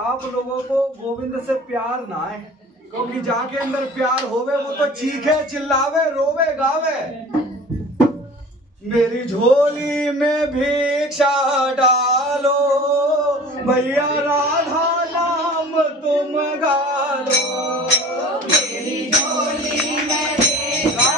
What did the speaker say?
आप लोगों को गोविंद से प्यार ना है, क्योंकि जाके अंदर प्यार होवे वो तो चीखे चिल्लावे रोवे गावे। मेरी झोली में भिक्षा डालो भैया, राधा नाम तुम गालो। मेरी झोली में भिक्षा